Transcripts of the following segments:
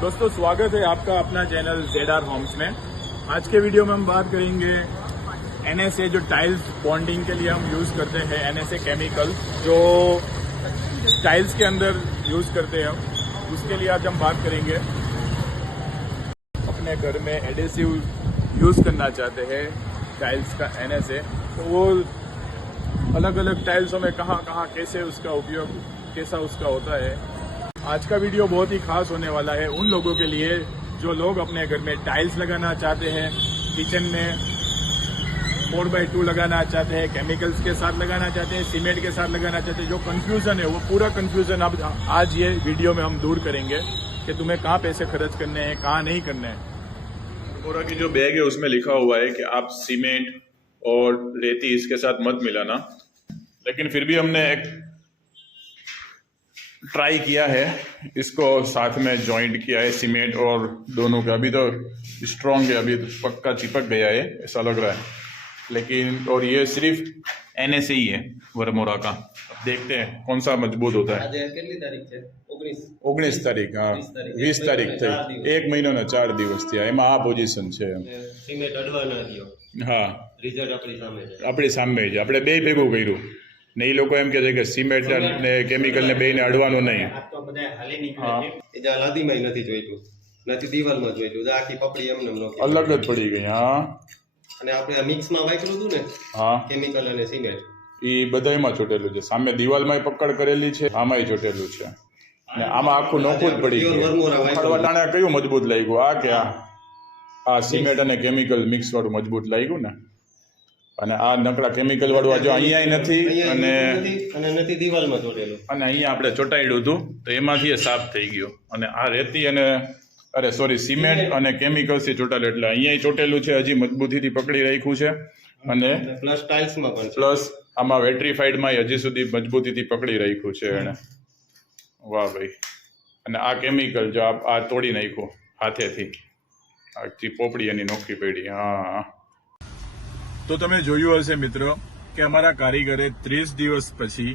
दोस्तों स्वागत है आपका अपना चैनल ZR होम्स में। आज के वीडियो में हम बात करेंगे NSA जो टाइल्स बॉन्डिंग के लिए हम यूज करते हैं, NSA केमिकल जो टाइल्स के अंदर यूज करते हैं, उसके लिए आज हम बात करेंगे। अपने घर में एडेसिव यूज करना चाहते हैं टाइल्स का NSA, तो वो अलग अलग टाइल्सों में कहाँ कहाँ कैसे उसका उपयोग कैसा उसका होता है। आज का वीडियो बहुत ही खास होने वाला है उन लोगों के लिए जो लोग अपने घर में टाइल्स लगाना चाहते हैं, किचन में 4x2 लगाना चाहते हैं, केमिकल्स के साथ लगाना चाहते हैं, सीमेंट के साथ लगाना चाहते हैं। जो कंफ्यूजन है वो पूरा कंफ्यूजन अब आज ये वीडियो में हम दूर करेंगे कि तुम्हें कहाँ पैसे खर्च करने हैं, कहाँ नहीं करने हैं। पूरा की जो बैग है उसमें लिखा हुआ है कि आप सीमेंट और रेती इसके साथ मत मिलाना, लेकिन फिर भी हमने एक ट्राई किया है, इसको साथ में जॉइंट किया है सीमेंट और दोनों का। अभी तो स्ट्रॉन्ग है, अभी तो पक्का चिपक गया है ऐसा लग रहा है, लेकिन और ये सिर्फ NSA ही है वरमोरा का। देखते हैं कौन सा मजबूत होता है। 19 तारीख, हाँ 20 तारीख थी, 1 महीनो ने 4 દિવસ થયા। એમાં આ પોઝિશન છે। હા, રિઝલ્ટ આપણી સામે જ, આપણે બે ભેગું કર્યું ને એ લોકો એમ કહે છે કે સિમેન્ટ ને કેમિકલ ને બેને અડવાનું નહીં। નથી દિવાલમાં જોઈતું, આખી પપડી એમને અલગ જ પડી ગઈ। હા, અને આપણે મિક્સમાં વાપર્યું હતું ને, હા કેમિકલ અને સિમેન્ટ, એ બધાયમાં ચોટેલું છે। સામે દિવાલમાં પકડ કરેલી છે, આમાંય ચોટેલું છે ને આમાં આખું નોખું જ પડી ગયું। ખડવા ટાણે કયું મજબૂત લાગ્યું, આ કે આ સિમેન્ટ અને કેમિકલ મિક્સ વાળું મજબૂત લાગ્યું ને, અને આ નકરા કેમિકલ વાળું આ જો અહીંયા નથી અને નથી દિવાલમાં ચોટેલું, અને અહીંયા આપણે ચોટાડ્યું હતું તો એમાંથી એ સાફ થઈ ગયો। અને આ રેતી અને અરે સોરી સિમેન્ટ અને કેમિકલ્સથી ચોટાડેલું એટલે અહીંયા ચોટેલું છે, હજી મજબૂતીથી પકડી રાખ્યું છે। અને પ્લસ ટાઇલ્સમાં પણ પ્લસ આમાં વેટ્રીફાઈડમાં હજી સુધી મજબૂતીથી પકડી રાખ્યું છે એને। વાહ ભાઈ। અને આ કેમિકલ જો આ તોડી નાખ્યું હાથેથી, આખી પોપડી એની નોખી પડી। હા, તો તમે જોયું હશે મિત્રો કે અમારા કારીગરે 30 દિવસ પછી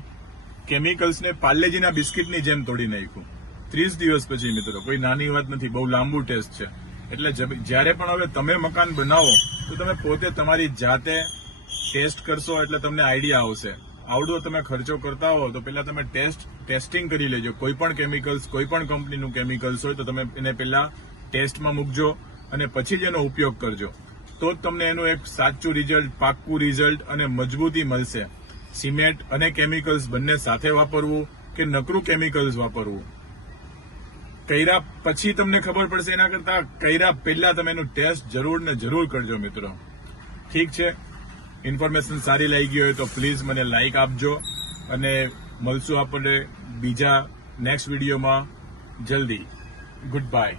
કેમિકલ્સને પાર્લેજીના બિસ્કિટની જેમ તોડી નાખ્યું। 30 દિવસ પછી મિત્રો, કોઈ નાની વાત નથી, બહુ લાંબુ ટેસ્ટ છે। એટલે જ્યારે પણ હવે તમે મકાન બનાવો તો તમે પોતે તમારી જાતે ટેસ્ટ કરશો એટલે તમને આઈડિયા આવશે। આવડો તમે ખર્ચો કરતા હો તો પેલા તમે ટેસ્ટિંગ કરી લેજો। કોઈ પણ કેમિકલ્સ, કોઈ પણ કંપનીનું કેમિકલ્સ હોય તો તમે એને પેલા ટેસ્ટમાં મૂકજો અને પછી જ એનો ઉપયોગ કરજો, તો જ તમને એનું એક સાચું રિઝલ્ટ, પાક્કું રિઝલ્ટ અને મજબૂતી મળશે। સિમેન્ટ અને કેમિકલ્સ બંને સાથે વાપરવું કે નકરું કેમિકલ્સ વાપરવું, કર્યા પછી તમને ખબર પડશે, એના કરતા કર્યા પહેલા તમે એનું ટેસ્ટ જરૂર ને જરૂર કરજો મિત્રો। ઠીક છે, ઇન્ફોર્મેશન સારી લાગી હોય તો પ્લીઝ મને લાઈક આપજો અને મળશું આપણે બીજા નેક્સ્ટ વિડીયોમાં જલ્દી। Good bye.